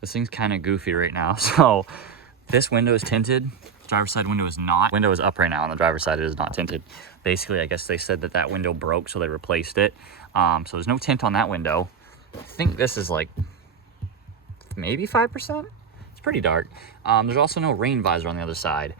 This thing's kind of goofy right now. So this window is tinted. Driver's side window is not. Window is up right now, on the driver's side it is not tinted. Basically, I guess they said that that window broke, so they replaced it. So there's no tint on that window. I think this is like maybe 5%. It's pretty dark. There's also no rain visor on the other side.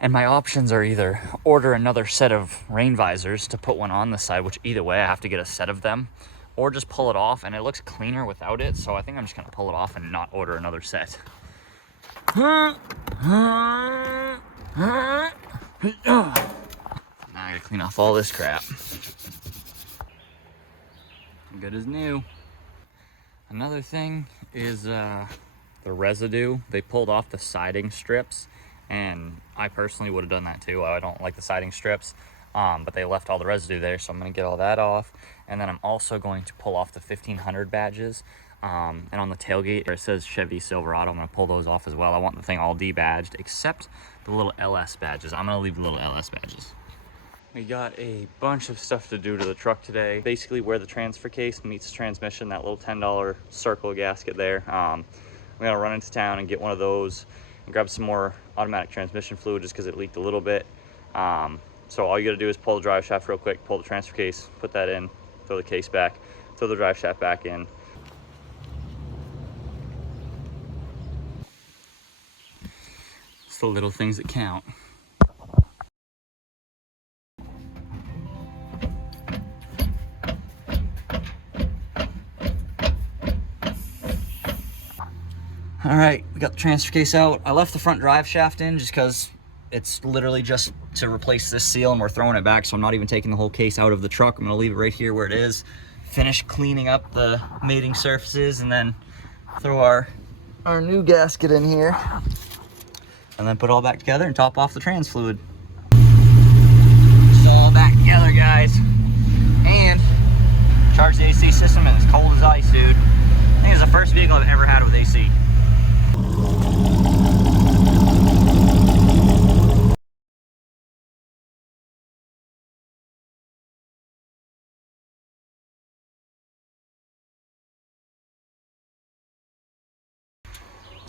And my options are either order another set of rain visors to put one on the side, which either way I have to get a set of them, or just pull it off, and it looks cleaner without it. So I think I'm just gonna pull it off and not order another set. Now I gotta clean off all this crap. Good as new. Another thing is the residue. They pulled off the siding strips, and I personally would have done that too. I don't like the siding strips, but they left all the residue there, so I'm gonna get all that off. And then I'm also going to pull off the 1500 badges. And on the tailgate, it says Chevy Silverado. I'm gonna pull those off as well. I want the thing all debadged, except the little LS badges. I'm gonna leave the little LS badges. We got a bunch of stuff to do to the truck today. Basically where the transfer case meets the transmission, that little $10 circle gasket there. I'm gonna run into town and get one of those and grab some more automatic transmission fluid just because it leaked a little bit. So all you gotta do is pull the drive shaft real quick, pull the transfer case, put that in, throw the case back, throw the drive shaft back in. It's the little things that count. All right, we got the transfer case out. I left the front drive shaft in just because it's literally just to replace this seal, and we're throwing it back, so I'm not even taking the whole case out of the truck. I'm gonna leave it right here where it is, finish cleaning up the mating surfaces, and then throw our new gasket in here, and then put it all back together and top off the trans fluid. It's all back together, guys. And charge the AC system, and it's cold as ice, dude. I think it's the first vehicle I've ever had with AC.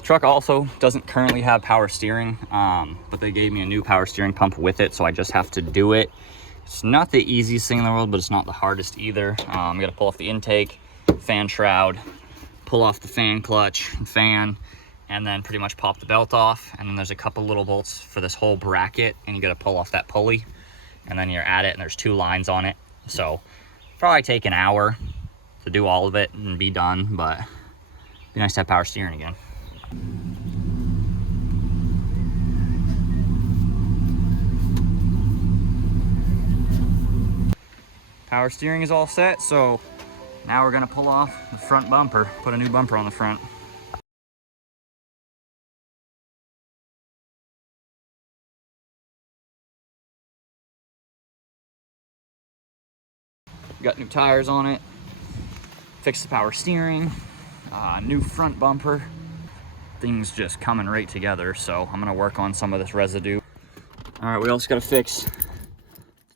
Truck also doesn't currently have power steering, but they gave me a new power steering pump with it, so I just have to do it. It's not the easiest thing in the world, but it's not the hardest either. I'm gonna pull off the intake, fan shroud, pull off the fan clutch and fan, and then pretty much pop the belt off. And then there's a couple little bolts for this whole bracket, and you gotta pull off that pulley, and then you're at it, and there's 2 lines on it. So probably take an hour to do all of it and be done, but it'd be nice to have power steering again. Power steering is all set, so now we're gonna pull off the front bumper, put a new bumper on the front. Got new tires on it, fixed the power steering, new front bumper. Things just coming right together, so I'm gonna work on some of this residue. All right, we also gotta fix the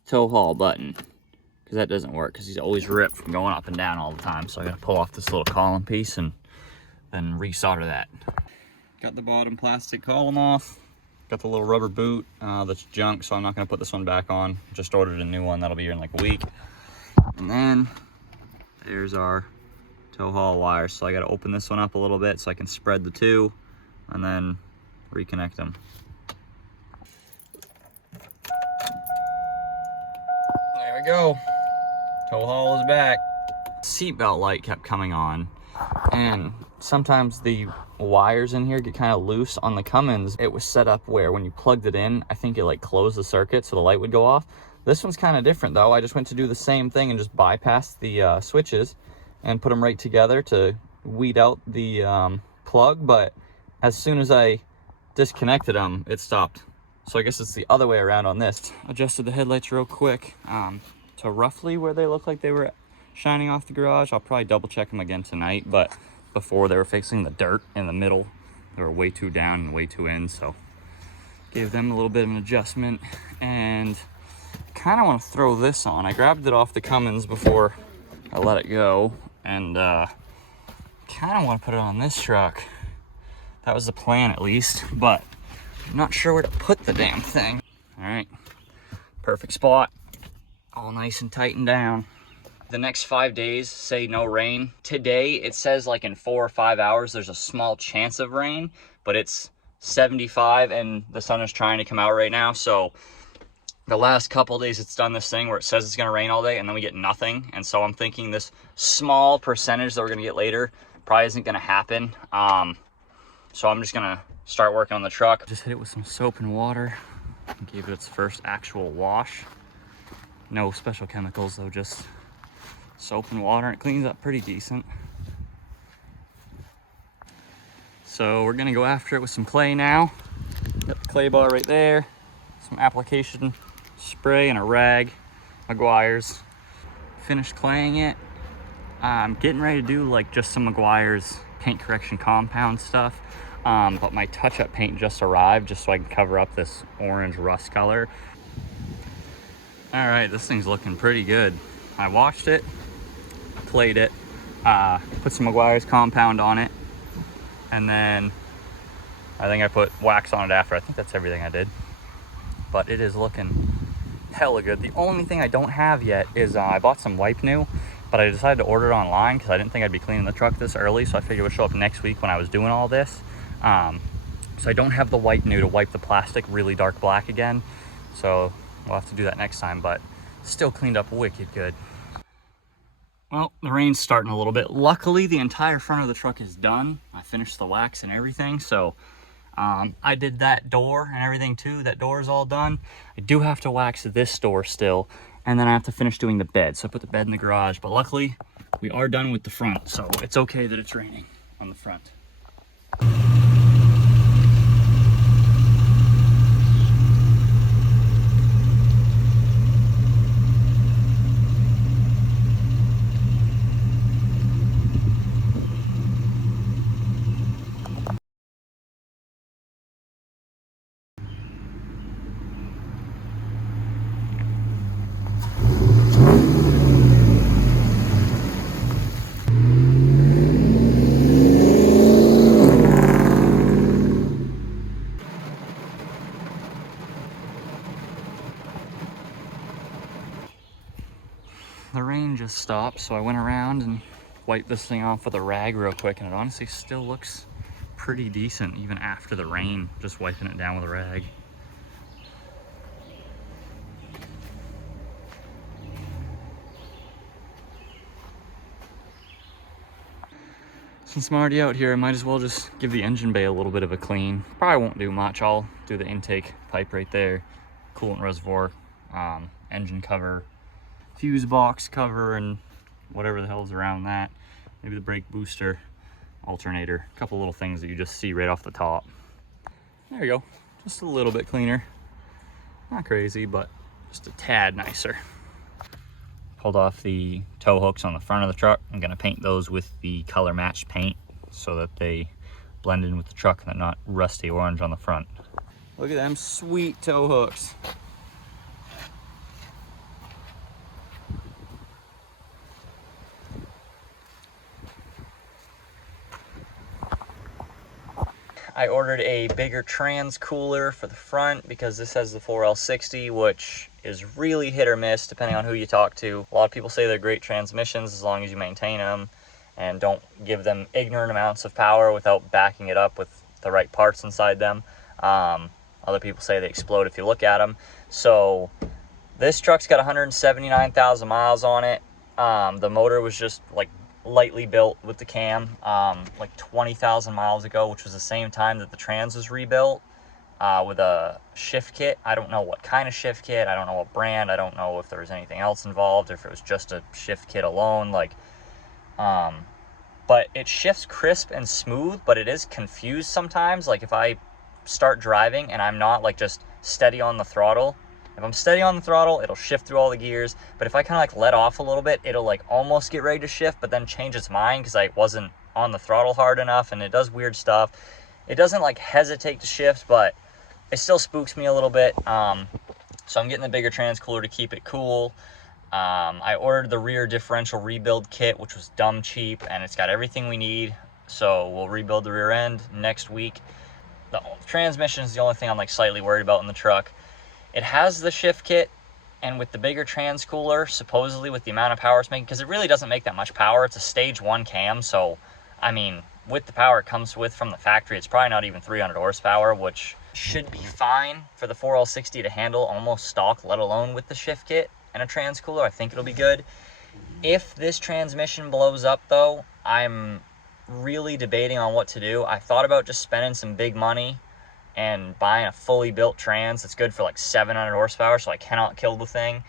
tow haul button, because that doesn't work, because he's always ripped from going up and down all the time. So I gotta pull off this little column piece and then resolder that. Got the bottom plastic column off. Got the little rubber boot that's junk, so I'm not gonna put this one back on. Just ordered a new one, that'll be here in like a week. And then there's our tow haul wire. So I gotta open this one up a little bit so I can spread the two and then reconnect them. There we go. Tow haul is back. Seatbelt light kept coming on, and sometimes the wires in here get kind of loose. On the Cummins, it was set up where when you plugged it in, I think it like closed the circuit so the light would go off. This one's kind of different though. I just went to do the same thing and just bypassed the switches and put them right together to weed out the plug, but as soon as I disconnected them, it stopped. So I guess it's the other way around on this. Adjusted the headlights real quick to roughly where they look like they were shining off the garage. I'll probably double check them again tonight, but before they were facing the dirt in the middle. They were way too down and way too in, so gave them a little bit of an adjustment. And kind of want to throw this on. I grabbed it off the Cummins before I let it go, and kind of want to put it on this truck. That was the plan at least, but I'm not sure where to put the damn thing. All right, perfect spot. All nice and tightened down. The next 5 days say no rain. Today it says like in 4 or 5 hours there's a small chance of rain, but it's 75 and the sun is trying to come out right now. So the last couple of days it's done this thing where it says it's gonna rain all day and then we get nothing. And so I'm thinking this small percentage that we're gonna get later probably isn't gonna happen. So I'm just gonna start working on the truck. Just hit it with some soap and water. Gave it its first actual wash. No special chemicals though, just soap and water. It cleans up pretty decent. So we're gonna go after it with some clay now. Got the clay bar right there. Some application spray and a rag. Meguiar's. Finished claying it. I'm getting ready to do like just some Meguiar's paint correction compound stuff. But my touch-up paint just arrived just so I can cover up this orange rust color. All right, this thing's looking pretty good. I washed it, clayed it, put some Meguiar's compound on it, and then I think I put wax on it after. I think that's everything I did. But it is looking hella good. The only thing I don't have yet is I bought some wipe new, but I decided to order it online because I didn't think I'd be cleaning the truck this early, so I figured it would show up next week when I was doing all this. So I don't have the wipe new to wipe the plastic really dark black again, so we'll have to do that next time, but still cleaned up wicked good. Well, the rain's starting a little bit. Luckily, the entire front of the truck is done. I finished the wax and everything, so I did that door and everything too. That door is all done. I do have to wax this door still, and then I have to finish doing the bed. So I put the bed in the garage, but luckily we are done with the front, so it's okay that it's raining on the front. The rain just stopped, so I went around and wiped this thing off with a rag real quick, and it honestly still looks pretty decent even after the rain, just wiping it down with a rag. Since I'm already out here, I might as well just give the engine bay a little bit of a clean. Probably won't do much. I'll do the intake pipe right there, coolant reservoir, engine cover, fuse box cover, and whatever the hell's around that. Maybe the brake booster, alternator, a couple little things that you just see right off the top. There you go, just a little bit cleaner. Not crazy, but just a tad nicer. Pulled off the tow hooks on the front of the truck. I'm gonna paint those with the color matched paint so that they blend in with the truck and they're not rusty orange on the front. Look at them sweet tow hooks. I ordered a bigger trans cooler for the front because this has the 4L60, which is really hit or miss depending on who you talk to. A lot of people say they're great transmissions as long as you maintain them and don't give them ignorant amounts of power without backing it up with the right parts inside them. Other people say they explode if you look at them. So this truck's got 179,000 miles on it. The motor was just like lightly built with the cam like 20,000 miles ago, which was the same time that the trans was rebuilt with a shift kit. I don't know what kind of shift kit, I don't know what brand, I don't know if there was anything else involved or if it was just a shift kit alone, like but it shifts crisp and smooth, but it is confused sometimes. Like if I start driving and I'm not like just steady on the throttle, if I'm steady on the throttle, it'll shift through all the gears. But if I kind of like let off a little bit, it'll like almost get ready to shift, but then change its mind because I wasn't on the throttle hard enough, and it does weird stuff. It doesn't like hesitate to shift, but it still spooks me a little bit. So I'm getting the bigger trans cooler to keep it cool. I ordered the rear differential rebuild kit, which was dumb cheap, and it's got everything we need. so we'll rebuild the rear end next week. The transmission is the only thing I'm like slightly worried about in the truck. It has the shift kit, and with the bigger trans cooler, supposedly with the amount of power it's making, because it really doesn't make that much power. It's a stage 1 cam, so I mean, with the power it comes with from the factory, it's probably not even 300 horsepower, which should be fine for the 4L60 to handle almost stock, let alone with the shift kit and a trans cooler. I think it'll be good. If this transmission blows up though, I'm really debating on what to do. I thought about just spending some big money and buying a fully built trans that's good for like 700 horsepower, so I cannot kill the thing.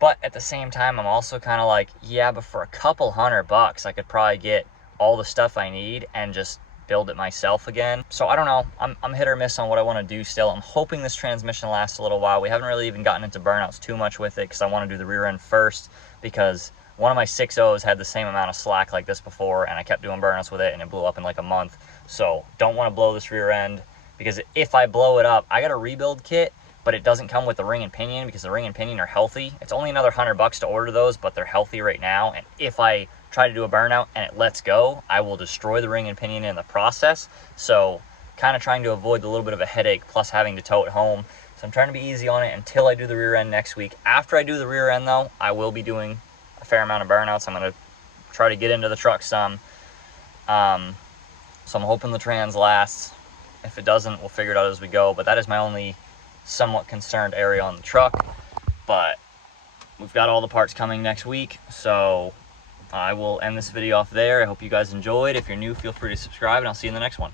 But at the same time, I'm also kind of like, yeah, but for a couple $100, I could probably get all the stuff I need and just build it myself again. So I don't know. I'm hit or miss on what I want to do still. I'm hoping this transmission lasts a little while. We haven't really even gotten into burnouts too much with it because I want to do the rear end first, because one of my 6.0s had the same amount of slack like this before, and I kept doing burnouts with it, and it blew up in like a month. So don't want to blow this rear end, because if I blow it up, I got a rebuild kit, but it doesn't come with the ring and pinion because the ring and pinion are healthy. It's only another $100 to order those, but they're healthy right now. And if I try to do a burnout and it lets go, I will destroy the ring and pinion in the process. So kind of trying to avoid the little bit of a headache plus having to tow it home. So I'm trying to be easy on it until I do the rear end next week. After I do the rear end though, I will be doing a fair amount of burnouts. I'm going to try to get into the truck some. So I'm hoping the trans lasts. If it doesn't, we'll figure it out as we go. But that is my only somewhat concerned area on the truck. But we've got all the parts coming next week, so I will end this video off there. I hope you guys enjoyed. If you're new, feel free to subscribe, and I'll see you in the next one.